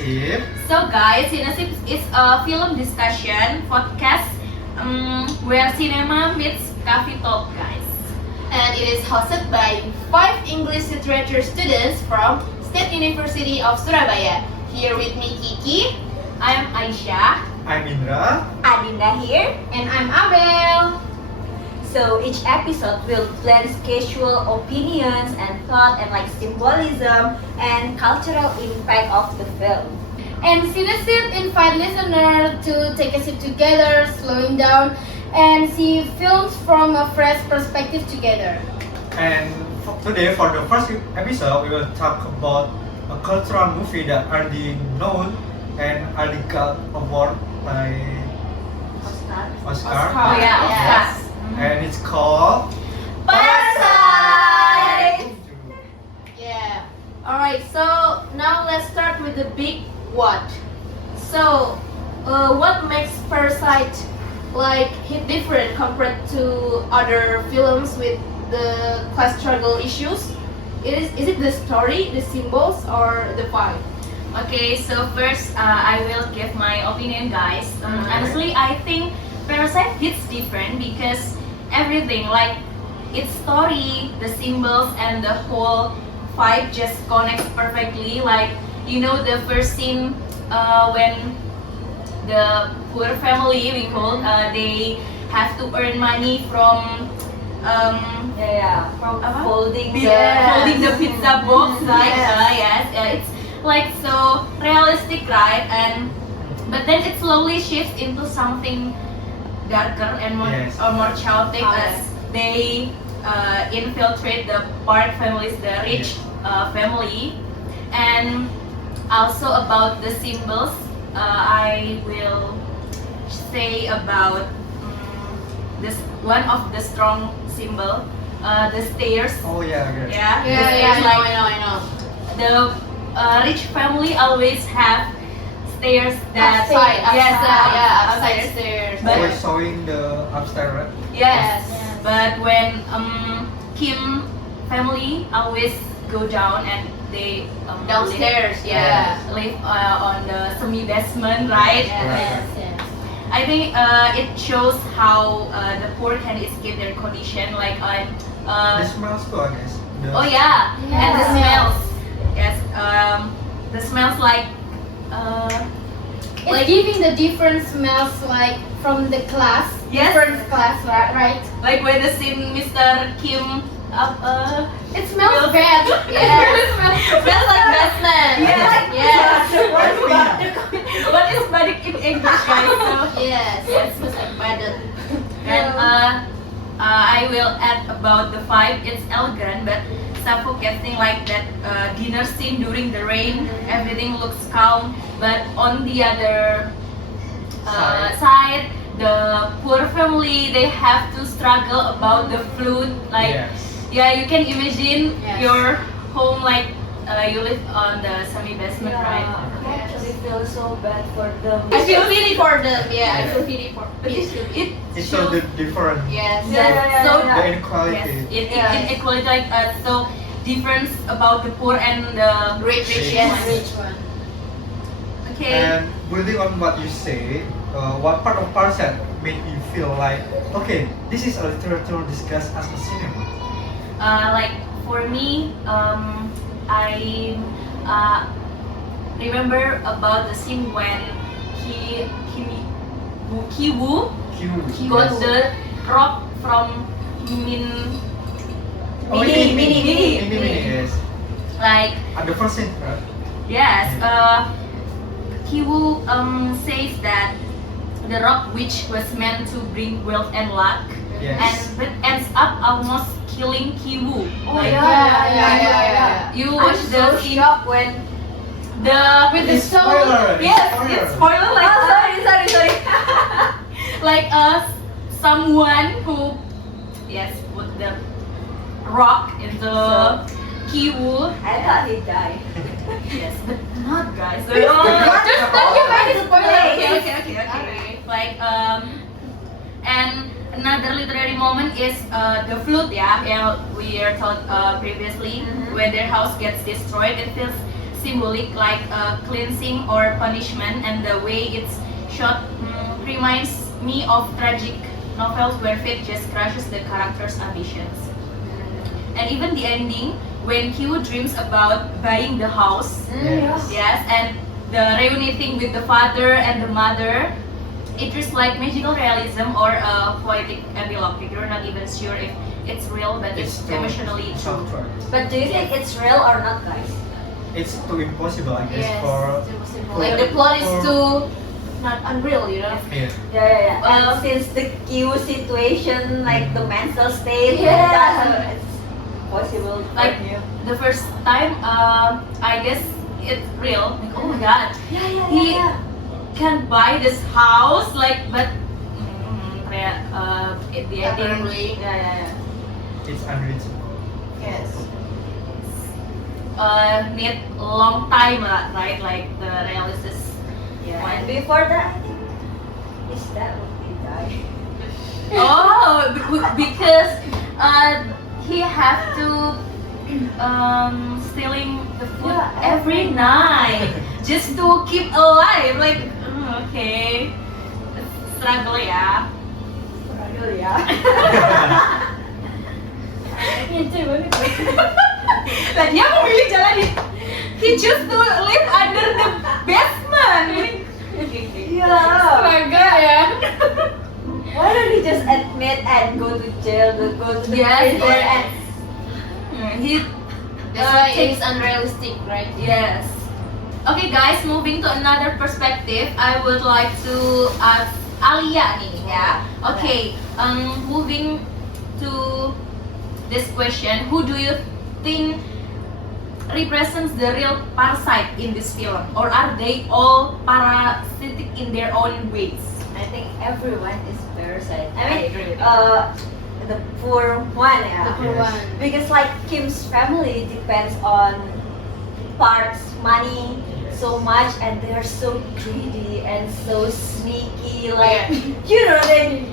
Cinesip. So guys, Cinesip is a film discussion podcast where cinema meets coffee talk, guys. And it is hosted by 5 English literature students from State University of Surabaya. Here with me Kiki, I'm Aisyah. I'm Indra. Adinda here. and I'm Abel. So each episode will blend casual opinions and thought and symbolism and cultural impact of the film. And Cinesip invite listeners to take a sip together, slowing down, and see films from a fresh perspective together. And today, for the first episode, we will talk about a cultural movie that already known and already got award by Oscar. Oh yeah, Yes. And it's called Parasite! Yeah. Alright, so now let's start with the big what. So, what makes Parasite hit different compared to other films with the class struggle issues? Is it the story, the symbols, or the vibe? Okay, so first I will give my opinion, guys. Honestly, I think Parasite hits different because everything, like its story, the symbols, and the whole vibe just connects perfectly. Like, you know, the first scene when the poor family, we call, they have to earn money from From Apa? holding holding the pizza box, like Yes. it's like so realistic, right? And but then it slowly shifts into something darker and more Yes. or more chaotic Yes. as they infiltrate the Park families, the rich family, and also about the symbols. I will say about this one of the strong symbol, the stairs. Oh yeah, okay. Yeah, the Yeah, stairs, like I know. the rich family always have stairs that Outside, yes, outside stairs. But- Always showing the upstairs, right? yes. Yes. But when Kim family always go down and they Downstairs, live on the semi basement, right? Yes. I think it shows how the poor can escape their condition, like on The smells too, I guess. oh yeah, and the Yeah. smells. Yes, the smells like It's giving the different smells like from the class, Yes. different class, right? like when the scene Mr. Kim It smells Feels- bad. Yes. Smells like basement. Yes. Yes. what is badik in English, guys? So, Yes. It smells like bad. and I will add about the vibe. It's elegant but suffocating, like that dinner scene during the rain. Everything looks calm, but on the other side, the poor family, they have to struggle about the food. Like, Yes. yeah, you can imagine Yes. your home, like you live on the semi basement, right? I actually feel so bad for them. I feel pity for them. Yeah, I feel pity for. But it It's so shows- different. Yes. Yeah. So The inequality. Yes, Yes. inequality, like so difference about the poor and the Rich. Rich. Yes. one. Rich one. Okay. And building on what you say, what part of Parasite made you feel like, okay, this is a literature discussed as a cinema? Like for me, I remember about the scene when Kiwoo Cute. got the rock from Min. Oh, Mini. yes. Like At the first scene, right? yes, Kiwoo says that the rock which was meant to bring wealth and luck, Yes. and but ends up almost killing Kiwoo. Oh Like, Yeah. You I'm watch the so scene, shocked when the With the soul. Spoiler. yes, Spoiler. it's spoiler, like sorry. like someone who put the rock into Kiwoo. I thought he died. Yes, but not, guys. So, Just don't give any spoiler. okay. Like and another literary moment is the flood, yeah, we are told previously, when their house gets destroyed. It feels symbolic, like cleansing or punishment, and the way it's shot reminds me of tragic novels where fate just crushes the character's ambitions. And even the ending, when Q dreams about buying the house, yes, and the reuniting with the father and the mother, it is like magical realism or a poetic epilogue. You're not even sure if it's real, but it's too emotionally true. soundtrack. But do you think it's real or not, guys? It's too impossible, I guess, Yes, for it's impossible. for- Like the plot is for- too not unreal, you know. yeah. Yeah. And since the Q situation, like the mental state, Yeah. so it's possible. Like the first time, I guess it's real. Like, oh my god, he can buy this house, like, but at the ending, Apparently. yeah. It's unreachable. Yes. Need long time, right? Like the realistic. Yeah. When- And before that, I think is that when he died? Oh, because he have to stealing the food Yeah, every night just to keep alive. Like, okay, struggle ya. Struggle ya. Nah, dia memilih jalan he choose to live under the basement. Yeah. Struggle ya. Why don't he just admit and go to jail, go to the Yes, prison yes. and He That's why it's unrealistic, right? yes. Okay guys, moving to another perspective, I would like to ask Alia nih ya. Okay, moving to this question, who do you think represents the real parasite in this film, or are they all parasitic in their own ways? I think everyone is parasite. I I mean, agree with the poor one, The yeah. poor Yes. one. Because like Kim's family depends on Park's money so much, and they are so greedy and so sneaky, like you know, they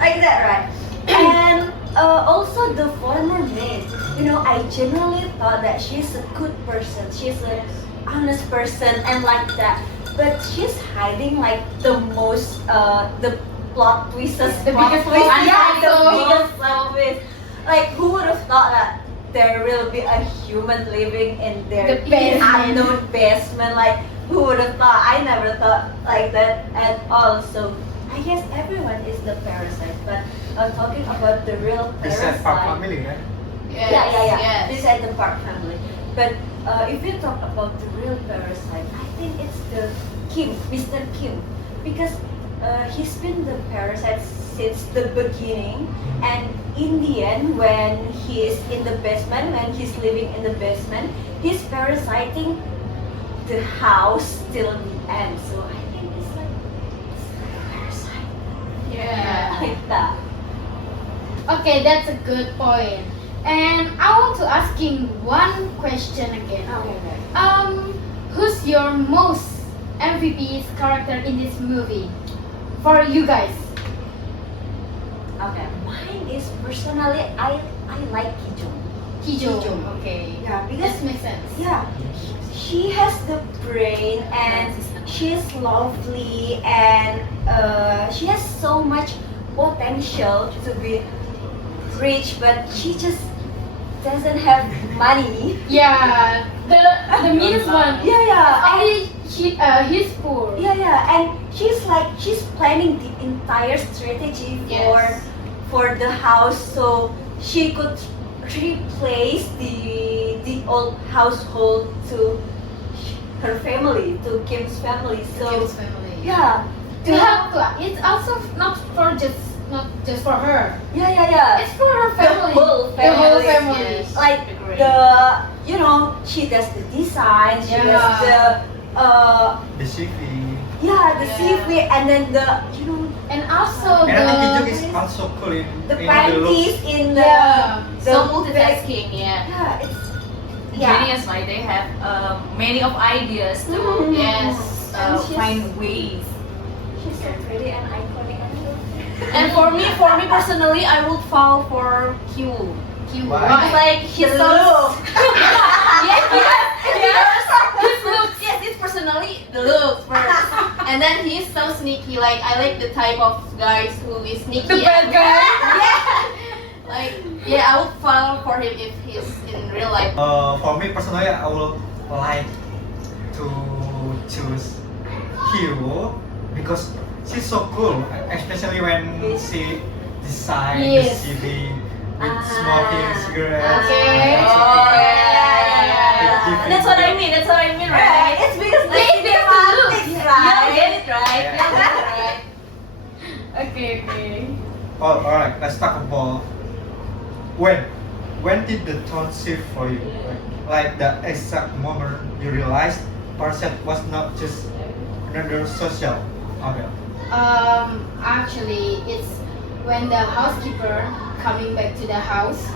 like that, right? And also the former maid, you know, I genuinely thought that she's a good person, she's a honest person, and like that. But she's hiding like the most, the plot twists, The biggest plot yeah, the twist. biggest plot twist. Like, who would have thought that there will be a human living in their The basement. unknown basement? Like, who would have thought? I never thought like that at all. So, I guess everyone is the parasite. But talking about the real It's parasite. a Park family, right? Yes. Yeah. Yes. This is the Park family. But if you talk about the real parasite, I think it's the Kim, Mr. Kim, because he's been the parasite since the beginning, and in the end, when he's in the basement, when he's living in the basement, he's parasiting the house till the end. So I think it's like a parasite. Yeah. Like that. Okay, that's a good point. And I want to asking one question again. Who's your most MVP character in this movie? For you guys. Okay. Mine is personally, I like Kijong. Kijo. Kijong. Okay. Yeah, because That makes sense. yeah, she has the brain and she's lovely and she has so much potential to be rich, but she just doesn't have money. Yeah. The meanest one. Yeah, and He's poor. yeah, and she's planning the entire strategy Yes. for the house so she could replace the old household to her family, to Kim's family. So Kim's family. yeah, To help. It's also not just for her. yeah. It's for her family. whole The whole family. family. Yes. Like Agree. she does the design, she Yeah. does The CV. the Yeah. CV, and then And also And I think Kijong the is also cool in the in panties in the yeah. the So multitasking, yeah. Yeah, it's Genius, right? They have many of ideas to Mhm. Yes. And she's- find ways. She's so pretty and iconic. And for me personally, I would fall for Q. Cute. Why? Because like she's so look. yes, personally the looks first, and then he's so sneaky. Like I like the type of guys who is sneaky. The bad and- guy. Yeah. Like yeah, I would fall for him if he's in real life. For me personally, I would like to choose Hyo because she's so cool, especially when she design Yes. the CD with Ah. smoking cigarettes. Okay. and Oh, yeah. That's what I mean. That's what I mean, Right, right? it's because They they get the romantic, look. right? You get it right. Yeah. Right. Okay. Oh, alright, let's talk about when did the tone shift for you? Like the exact moment you realized Parasite was not just another social model. Actually, it's when the housekeeper coming back to the house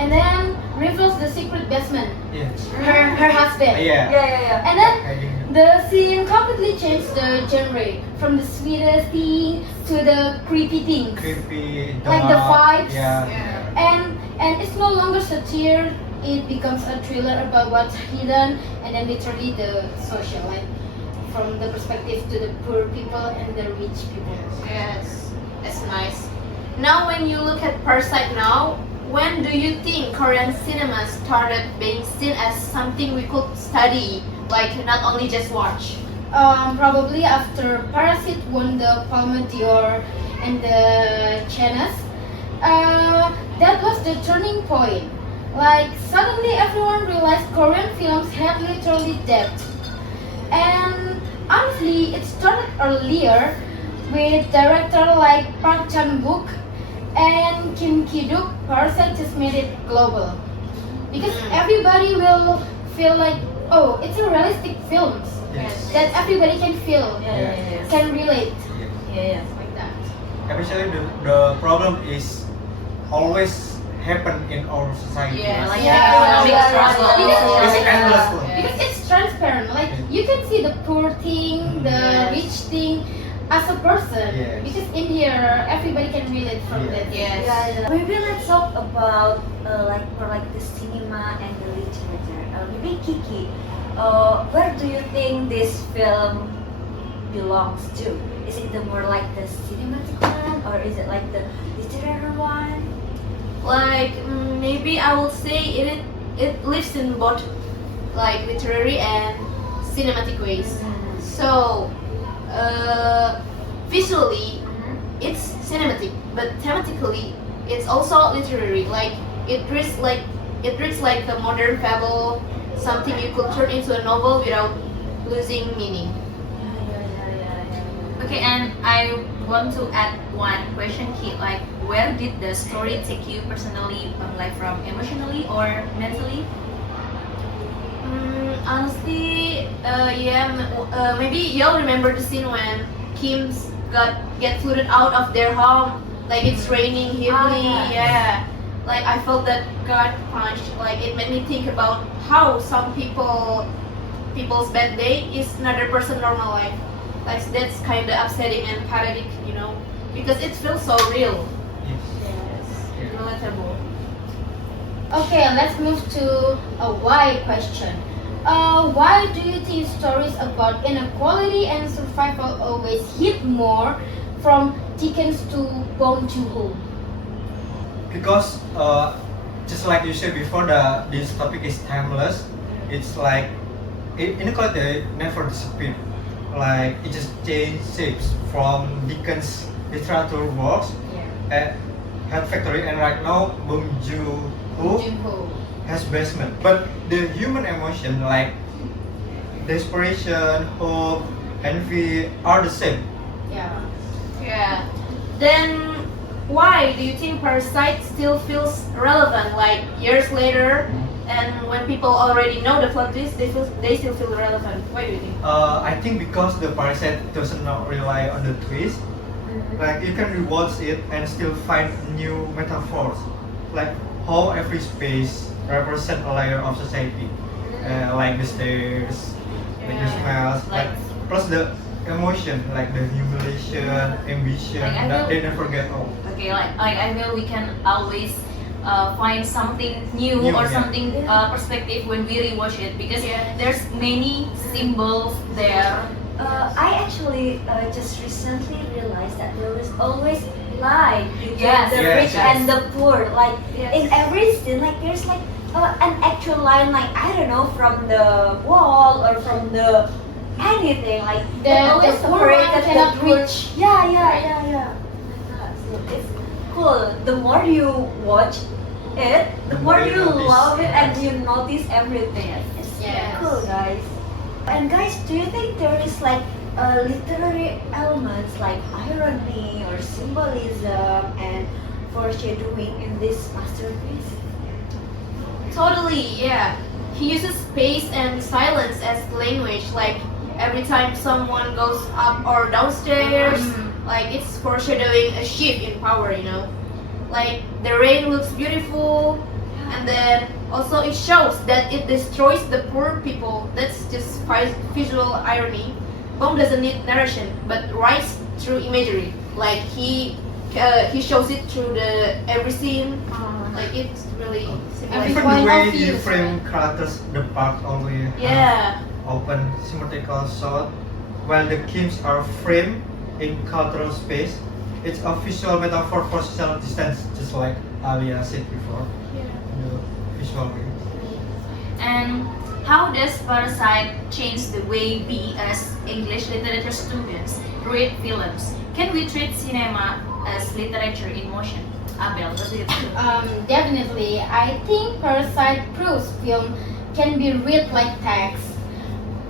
and then reveals the secret basement, Yes. her husband. Yeah. Yeah. And then I think- the scene completely changed the genre from the sweetest thing to the creepy things. Creepy, Like the dark, vibes. Yeah. And it's no longer satire, it becomes a thriller about what's hidden and then literally the social, like from the perspective to the poor people and the rich people. Yes, that's nice. Now when you look at Parasite now, when do you think Korean cinema started being seen as something we could study, like not only just watch? Probably after Parasite won the Palme d'Or and the Cannes. That was the turning point. Like suddenly everyone realized Korean films had literally depth. And honestly, it started earlier with director like Park Chan-wook and Kim Ki-duk. Parasite just made it global because everybody will feel like, oh, it's a realistic film Yes. that everybody can feel, Yeah. can relate, Yeah. like that. Especially the problem is always happen in our society. Yeah, like Yeah, economic yeah, struggle. yeah. Because It's endless. Because it's transparent, like you can see the poor thing, the Yes. rich thing as a person. Yes. Because in here, everybody can relate from Yeah. that. Yes. Maybe let's talk about like the cinema and the literature. Maybe Kiki, where do you think this film belongs to? Is it the more like the cinematic one, or is it like the literary one? Like maybe I would say it lives in both, like literary and cinematic ways. So visually it's cinematic, but thematically it's also literary. Like it reads like a modern fable, something you could turn into a novel without losing meaning. Okay, and I want to add one question, Kit. Like, where did the story take you personally, like from emotionally or mentally? Honestly, maybe y'all remember the scene when Kim's get flooded out of their home, like it's raining heavily. Yeah, like I felt that gut punch. Like it made me think about how some people's bad day is another person's normal life. Like that's kind of upsetting and pathetic, because it feels so real. Yes. Yeah. Relatable. Okay, let's move to a why question. Why do you think stories about inequality and survival always hit more from Dickens to Bong Joon-ho? Because just like you said before, this topic is timeless. It's like inequality never disappear. Like it just change shapes from Dickens literature works at Head Factory, and right now Bong Joon-ho Joon-ho. has basement. But the human emotion like desperation, hope, envy are the same. Yeah. Then why do you think Parasite still feels relevant? Like years later, and when people already know the plot twist, they still feel relevant. Why do you think? I think because the Parasite doesn't not rely on the twist. Like you can rewatch it and still find new metaphors, like how every space represent a layer of society, like the stairs, like the smells, like plus the emotion, like the humiliation, ambition Like, I that will- they never get old. Okay, like I feel we can always find something new, New, or yeah. something Yeah. perspective when we rewatch it, because Yes. there's many symbols there. I actually just recently realized that there is always line between Yes. the Yes, rich yes. and the poor. Like Yes. in every scene, like there's like an actual line, like I don't know, from the wall or from the anything. Like they The always poor one separated cannot the rich. Yeah, yeah, Right. yeah, yeah. Oh my God, so it's cool. The more you watch it, the more you notice. love it and you notice everything. It's Yes. cool, guys. And guys, do you think there is like literary elements like irony or symbolism and foreshadowing in this masterpiece? Totally, yeah. He uses space and silence as language. Like every time someone goes up or downstairs, like it's foreshadowing a shift in power. You know, like the rain looks beautiful, and then also it shows that it destroys the poor people. That's just visual irony. Poem doesn't need narration, but writes through imagery. Like he shows it through the every scene. Like it's really Even symbolic. the Point way of you view, frame characters, the park always Yeah. open symmetrical shot, while the Kims are framed in cultural space. It's a visual metaphor for social distance, just like Alia said before. The visual way. And how does Parasite change the way we as English literature students read films? Can we treat cinema as literature in motion? Abel, what do you think? Definitely. I think Parasite proves film can be read like text,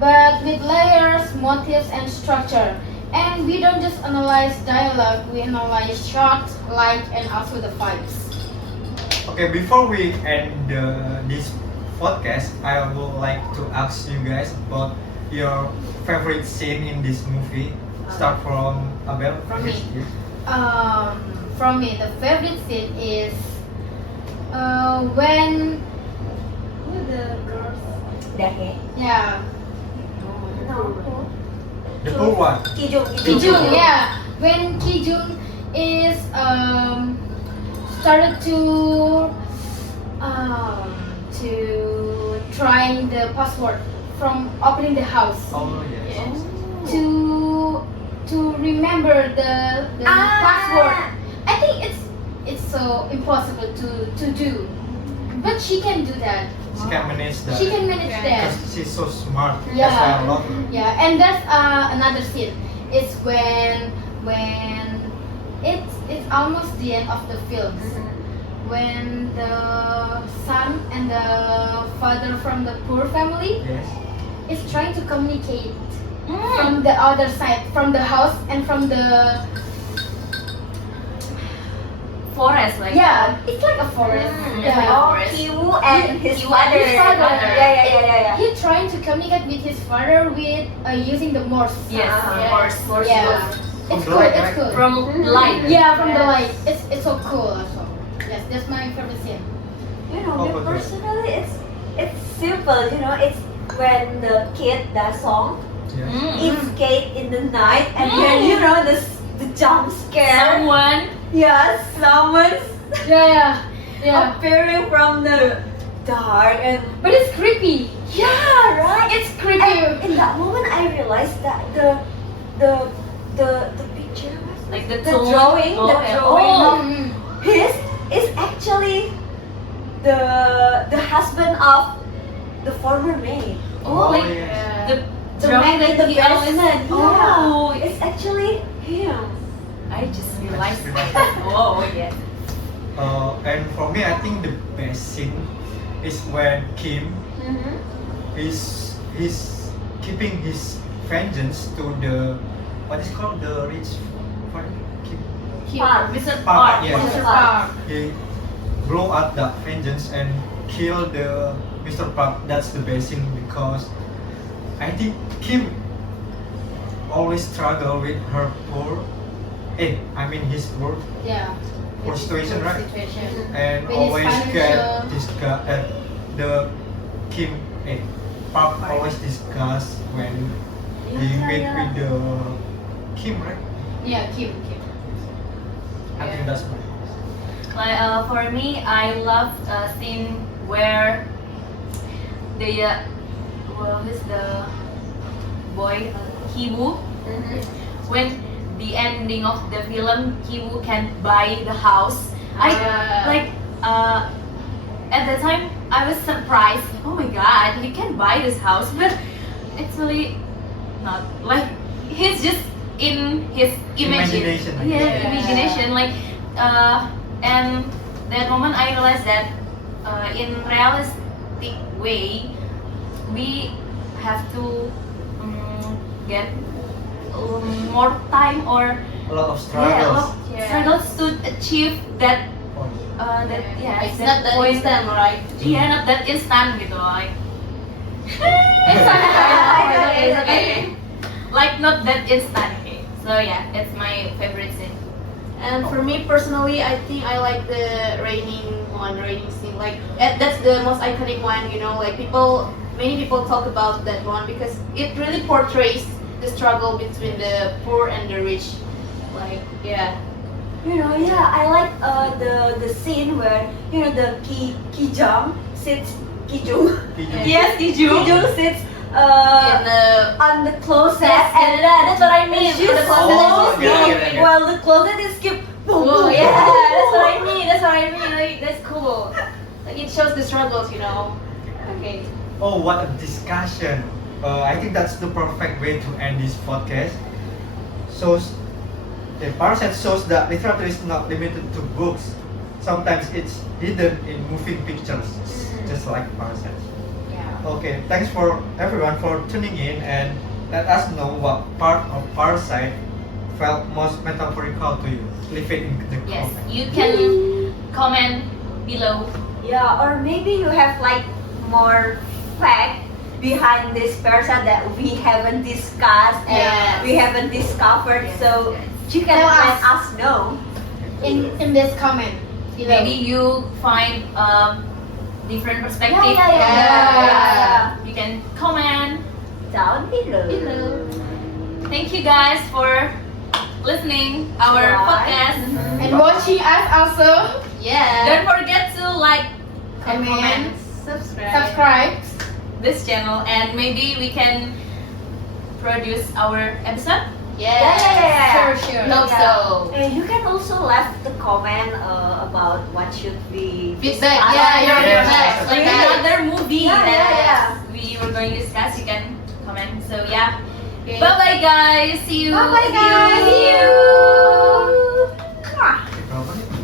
but with layers, motifs, and structure. And we don't just analyze dialogue, we analyze shot, light, and also the vibes. Okay, before we end this podcast, I would like to ask you guys about your favorite scene in this movie. Start from Abel. From me. Yes. From me, the favorite scene is when who the girls? Dahe. Yeah, No. The poor one. Kijung. Kijung. Yeah, when Kijung is started to trying the password from opening the house Oh yes. to remember the password. I think it's so impossible to do, but she can do that. She can manage that. She can manage that. Because she's so smart. Yeah. That's why I love her. Yeah, and that's another scene. It's when it's almost the end of the film. When the son and the father from the poor family Yes. is trying to communicate from the other side, from the house and from the Forest, like it's like a forest. Yeah. Yeah. Oh, Kiwoo and his father. His father. Yeah. He trying to communicate with his father with using the Morse. Yes, Yes. Morse Yeah. code. From It's the cool. light, It's right? cool. From light. Yeah, from the Yes. light. It's so cool also. Yes, that's my favorite scene. You know, How me about you? personally, it's simple. You know, it's when the kid that song, Yes. it's skate in the night, and then you know the jump scare. Someone. Yes, someone's Yeah. appearing from the dark, and But it's creepy. yeah, right. It's creepy. And in that moment, I realized that the picture, Like the the tone. drawing, Oh, the yeah. drawing, Mm. his is actually the husband of the former maid. Oh, like yes. the The man in the he always- basement. Oh, Yeah. It's actually him. I just realized. Realized. Oh, yeah. And for me, I think the best scene is when Kim Mm-hmm. is keeping his vengeance to the what is called the rich what Kim Park. Mr. Park, Park. yes. Mr. Park. he blow out that vengeance and kill the Mr. Park. That's the best scene because I think Kim always struggle with her poor I mean his poor Yeah. poor situation, right? Situation. And With his always get financial- the Kim Park always discuss when he meet with the Kim, right? Yeah, Kim. I think that's my Like for me, I love a scene where the who's the boy Kiwoo, when the ending of the film Kiwoo can buy the house. I like at the time I was surprised. Oh my god, he can buy this house, but actually not. Like he's just in his Imagination, I Yeah, guess. imagination. Like and that moment I realized that in realistic way we have to get more time or A lot of yeah, a struggles. lot of struggles to achieve that that yeah It's that not that point. instant, right? Yeah, not that instant gitu like It's okay. like not that instant. Okay. So yeah, it's my favorite scene. And for me personally, I think I like the raining scene. Like that's the most iconic one, you know. Like many people talk about that one because it really portrays the struggle between the poor and the rich. Like yeah, You know, yeah, I like the scene where the Kijang sits Kijung. Kijung. Yes, Kijung. Kijung sits in the on the closet, Yes, and that's what I mean. she's The closet so is big, big. while the closet is keep boom, oh boom, yeah, boom. that's what I mean. That's what I mean. Like that's cool. Like it shows the struggles, you know. Okay. Oh, what a discussion! I think that's the perfect way to end this podcast. So, the Parasite shows that literature is not limited to books. Sometimes it's hidden in moving pictures, just like Parasite. Yeah. Okay, thanks for everyone for tuning in and let us know what part of Parasite felt most metaphorical to you. Leave it in the Yes, comments. you can comment below. Yeah, or maybe you have like more fact behind this person that we haven't discussed and Yes. we haven't discovered. So you can Tell let us. us know. in this comment below. Maybe you find different perspective. Yeah. You can comment. Down below. Thank you guys for listening our Right. podcast. And watching us also. Yeah. Don't forget to like and comment Subscribe. this channel and maybe we can produce our episode. Yeah. Sure. Hope so. You can also left the comment about what should we Feedback. discuss. Yeah, your Yes. feedback. Like Yeah. another movie Yeah, that yeah. we were going to discuss, you can comment. So yeah. Okay. Bye bye guys. See you. Bye bye See you. guys. See you. Berapa menit?